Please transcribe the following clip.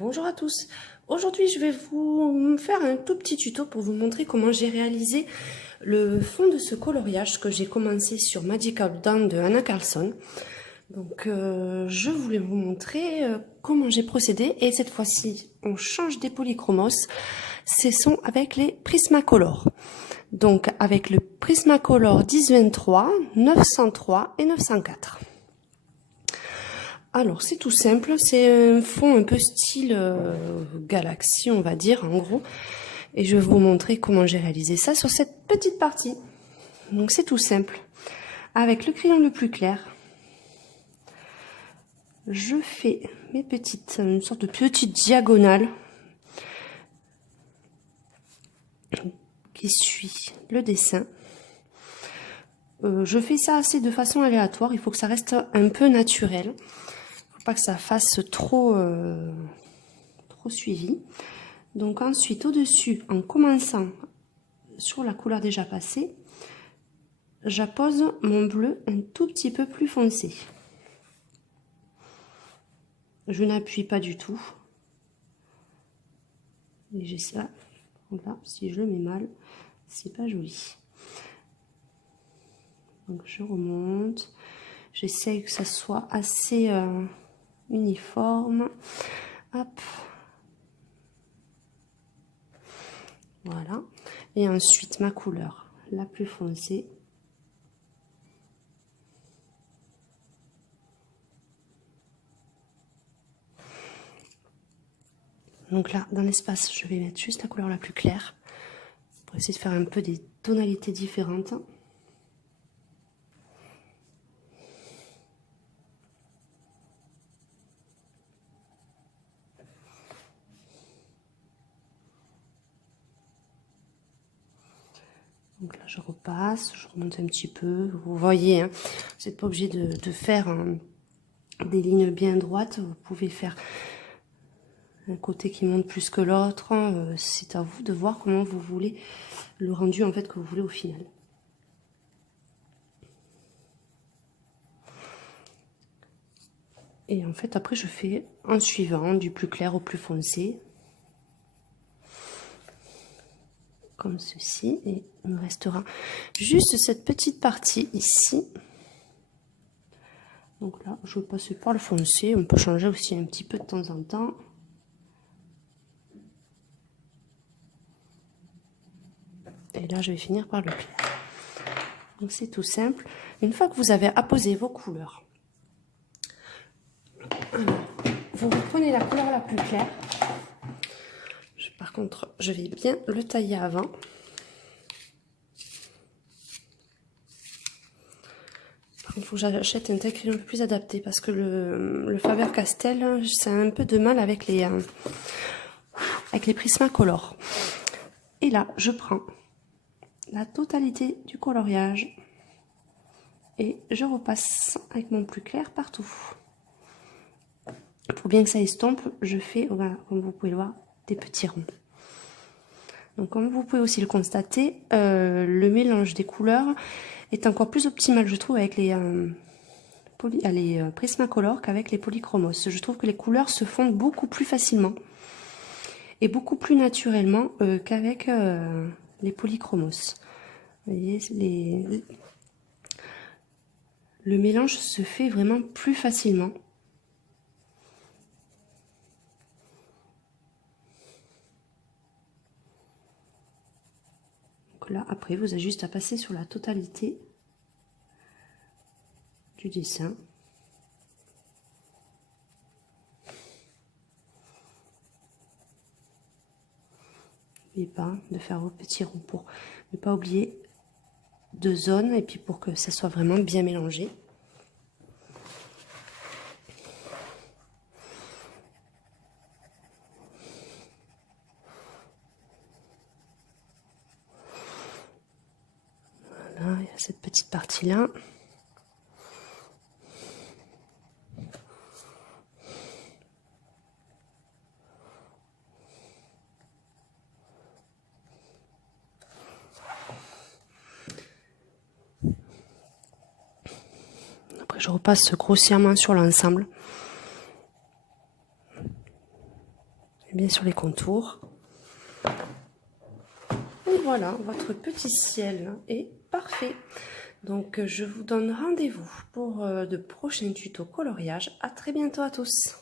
Bonjour à tous, aujourd'hui je vais vous faire un tout petit tuto pour vous montrer comment j'ai réalisé le fond de ce coloriage que j'ai commencé sur Magical Dawn de Anna Carlson. Donc je voulais vous montrer comment j'ai procédé et cette fois-ci on change des polychromos, ce sont avec les Prismacolor. Donc avec le Prismacolor 1023, 903 et 904. Alors c'est tout simple, c'est un fond un peu style galaxie on va dire en gros. Et je vais vous montrer comment j'ai réalisé ça sur cette petite partie. Donc c'est tout simple. Avec le crayon le plus clair, je fais une sorte de petite diagonale qui suit le dessin. Je fais ça assez de façon aléatoire, il faut que ça reste un peu naturel. Faut pas que ça fasse trop suivi. Donc ensuite au-dessus, en commençant sur la couleur déjà passée, j'appose mon bleu un tout petit peu plus foncé. Je n'appuie pas du tout. Et j'ai ça. Là, si je le mets mal, c'est pas joli. Donc je remonte. J'essaye que ça soit assez uniforme. Hop. Voilà. Et ensuite ma couleur la plus foncée. Donc là, dans l'espace, je vais mettre juste la couleur la plus claire pour essayer de faire un peu des tonalités différentes. Donc là, je repasse, je remonte un petit peu. Vous voyez, hein, vous n'êtes pas obligé de faire des lignes bien droites. Vous pouvez faire un côté qui monte plus que l'autre. C'est à vous de voir comment vous voulez le rendu en fait que vous voulez au final. Et en fait, après, je fais en suivant du plus clair au plus foncé. Comme ceci, et il me restera juste cette petite partie ici. Donc là, je passe par le foncé, on peut changer aussi un petit peu de temps en temps. Et là, je vais finir par le clair. Donc c'est tout simple. Une fois que vous avez apposé vos couleurs, alors, vous reprenez la couleur la plus claire. Par contre, je vais bien le tailler avant. Il faut que j'achète un taille crayon un peu plus adapté parce que le Faber-Castell, c'est un peu de mal avec les Prismacolor. Et là, je prends la totalité du coloriage et je repasse avec mon plus clair partout. Pour bien que ça estompe, je fais, voilà, comme vous pouvez le voir, des petits ronds. Donc comme vous pouvez aussi le constater, le mélange des couleurs est encore plus optimal, je trouve, avec les Prismacolor qu'avec les polychromos. Je trouve que les couleurs se fondent beaucoup plus facilement et beaucoup plus naturellement qu'avec les polychromos. Vous voyez, le mélange se fait vraiment plus facilement. Donc là, après, vous avez juste à passer sur la totalité du dessin. N'oubliez pas de faire vos petits ronds pour ne pas oublier de zones et puis pour que ça soit vraiment bien mélangé. Voilà, il y a cette petite partie là. Je repasse grossièrement sur l'ensemble. bien sur les contours. Et voilà, votre petit ciel est parfait. Donc je vous donne rendez-vous pour de prochains tutos coloriage. À très bientôt à tous.